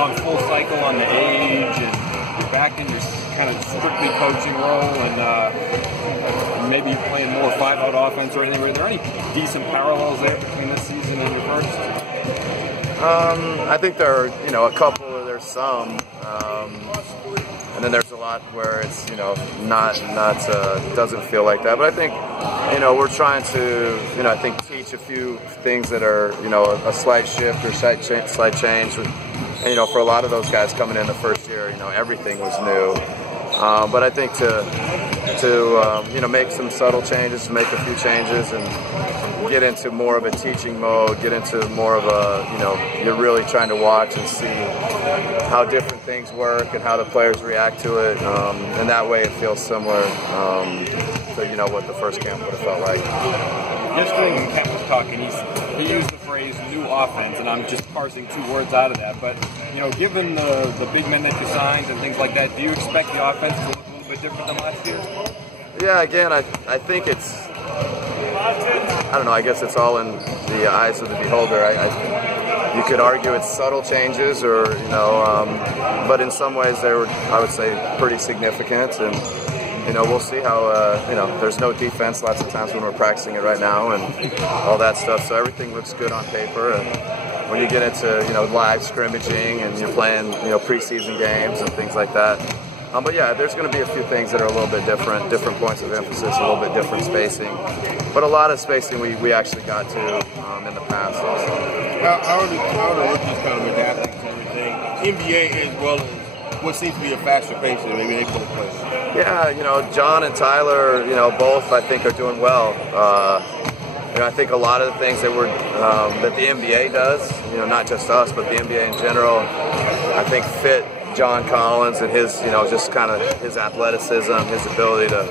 gone full cycle on the age, and you're back in your kind of strictly coaching role, and maybe you're playing more 5-out offense or anything. Were there any decent parallels there between this season and your first? I think there are, a couple. There's some, and then there's a lot where it's, not doesn't feel like that. But I think, we're trying to, I think teach a few things that are, a slight shift or slight change. And, for a lot of those guys coming in the first year, everything was new. But I think to make some subtle changes, to make a few changes, and get into more of a teaching mode, get into more of a, you're really trying to watch and see how different things work and how the players react to it, and that way it feels similar to, what the first camp would have felt like. Yesterday when Kent was talking, he used the phrase new offense, and I'm just parsing 2 words out of that, but, given the big men that you signed and things like that, do you expect the offense to look a little bit different than last year? Yeah, again, I think it's, I don't know, I guess it's all in the eyes of the beholder. You could argue it's subtle changes, or, but in some ways they were, I would say, pretty significant. And, we'll see how, there's no defense lots of times when we're practicing it right now and all that stuff. So everything looks good on paper. And when you get into, live scrimmaging and you're playing, preseason games and things like that. But yeah, there's going to be a few things that are a little bit different points of emphasis, a little bit different spacing. But a lot of spacing we actually got to in the past also. How are the rookies kind of adapting to everything? NBA as well as what seems to be a faster pace than maybe they both play. Yeah, John and Tyler, both I think are doing well. I think a lot of the things that that the NBA does, not just us, but the NBA in general, I think fit John Collins and his, just kind of his athleticism, his ability to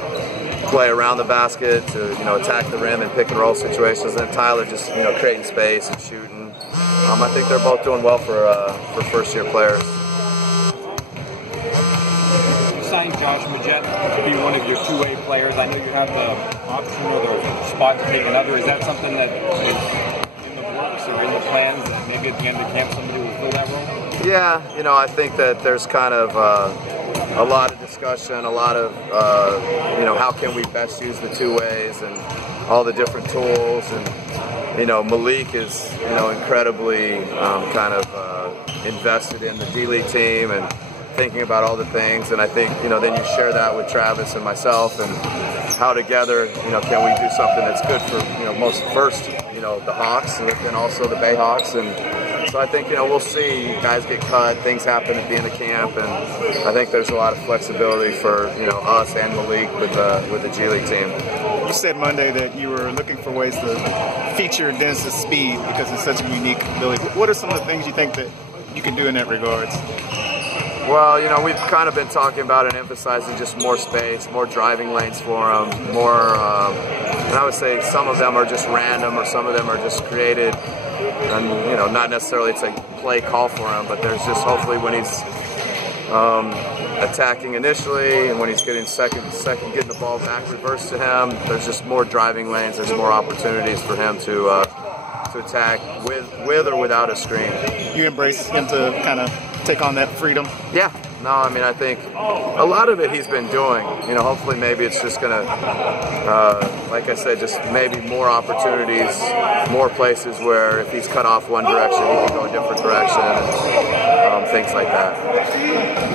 play around the basket, to, attack the rim in pick and roll situations, and Tyler just, creating space and shooting. I think they're both doing well for first-year players. You signed Josh Magette to be one of your 2-way players. I know you have the option or the spot to take another. Is that something that is in the works or in the plans, that maybe at the end of camp somebody will fill that role? Yeah, I think that there's kind of a lot of discussion, a lot of, how can we best use the 2 ways and all the different tools. And, Malik is, incredibly kind of invested in the D-League team and thinking about all the things. And I think, then you share that with Travis and myself, and how together, can we do something that's good for, most first, the Hawks and then also the Bayhawks. And so I think, we'll see guys get cut, things happen at the end of camp, and I think there's a lot of flexibility for, us and Malik with the G League team. You said Monday that you were looking for ways to feature Dennis's speed because it's such a unique ability. What are some of the things you think that you can do in that regards? Well, we've kind of been talking about and emphasizing just more space, more driving lanes for him, more, and I would say some of them are just random or some of them are just created, and, not necessarily it's a play call for him, but there's just hopefully when he's attacking initially and when he's getting second getting the ball back reverse to him, there's just more driving lanes, there's more opportunities for him to attack with or without a screen. You embrace him to kind of take on that freedom? Yeah. No, I think a lot of it he's been doing. Hopefully maybe it's just going to, like I said, just maybe more opportunities, more places where if he's cut off one direction, he can go a different direction, and things like that.